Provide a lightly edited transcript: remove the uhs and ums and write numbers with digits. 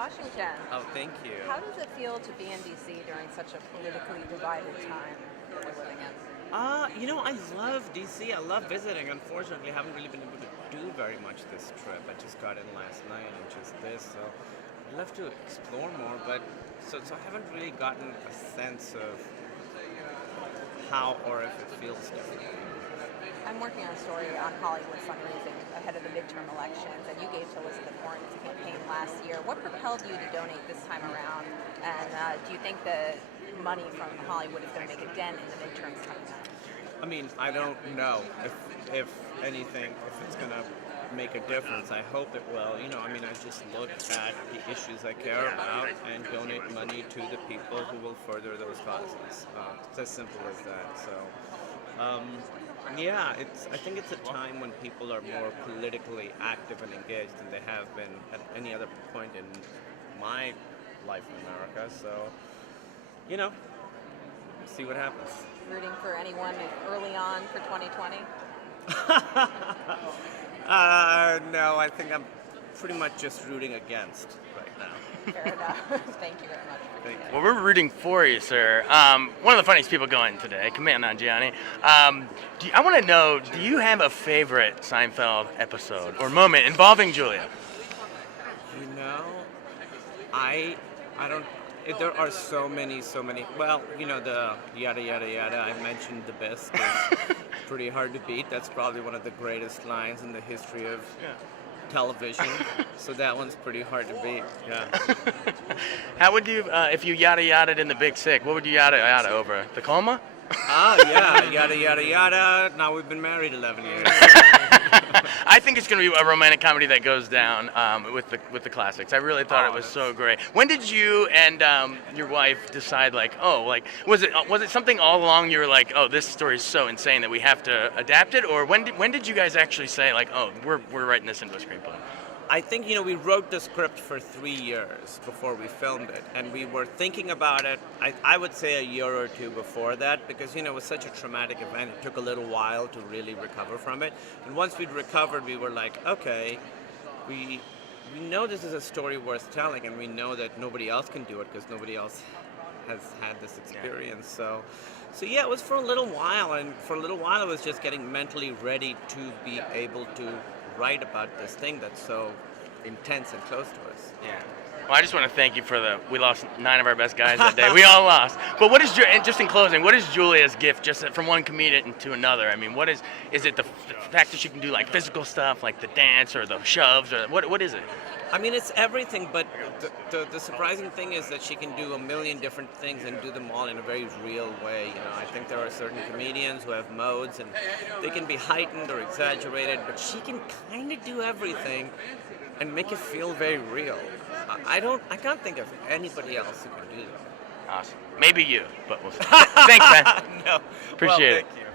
Washington. Oh, thank you. How does it feel to be in D.C. during such a politically divided time that we're living in? I love DC. I love visiting. Unfortunately, I haven't really been able to do very much this trip. I just got in last night and just this, so I'd love to explore more, but so I haven't really gotten a sense of how or if it feels different. I'm working on a story on Hollywood fundraising ahead of the midterm elections, and you gave to Elizabeth Warren's campaign last year. What propelled you to donate this time around, and do you think the money from Hollywood is going to make a dent in the midterms coming up? I mean, I don't know if anything, if it's going to make a difference. I hope it will. I just look at the issues I care about and donate money to the people who will further those causes. It's as simple as that. So, I think it's a time when people are more politically active and engaged than they have been at any other point in my life in America. So, see what happens. Rooting for anyone early on for 2020? No, I think I'm pretty much just rooting against right now. Fair enough. Thank you very much. Thank you. Well, we're rooting for you, sir. One of the funniest people going today, Kumail Nanjiani. I want to know, do you have a favorite Seinfeld episode or moment involving Julia? I don't. There are so many. Well, the yada yada yada. I mentioned the best. Is pretty hard to beat. That's probably one of the greatest lines in the history of television. So that one's pretty hard to beat. Yeah. How would you, if you yada yada'd in the Big Sick, what would you yada yada over? The coma? Yada yada yada. Now we've been married 11 years. I think it's going to be a romantic comedy that goes down with the classics. I really thought it was so great. When did you and your wife decide, was it something all along you were like, oh, this story is so insane that we have to adapt it, or when did you guys actually say we're writing this into a screenplay? I think, we wrote the script for 3 years before we filmed it, and we were thinking about it, I would say a year or two before that, because, it was such a traumatic event. It took a little while to really recover from it. And once we'd recovered, we were like, okay, we know this is a story worth telling, and we know that nobody else can do it because nobody else has had this experience. So yeah, it was for a little while, and for a little while it was just getting mentally ready to be able to write about this thing that's so intense and close to us. Yeah. Well, I just want to thank you we lost 9 of our best guys that day. We all lost. But what is just in closing, what is Julia's gift just from one comedian to another? I mean, is it the fact that she can do physical stuff like the dance or the shoves, or what is it? I mean, it's everything, but the surprising thing is that she can do a million different things and do them all in a very real way. I think there are certain comedians who have modes and they can be heightened or exaggerated, but she can kind of do everything and make it feel very real. I can't think of anybody else who can do that. Awesome. Maybe you, but we'll see. Thanks, man. No. Appreciate well, it. Thank you.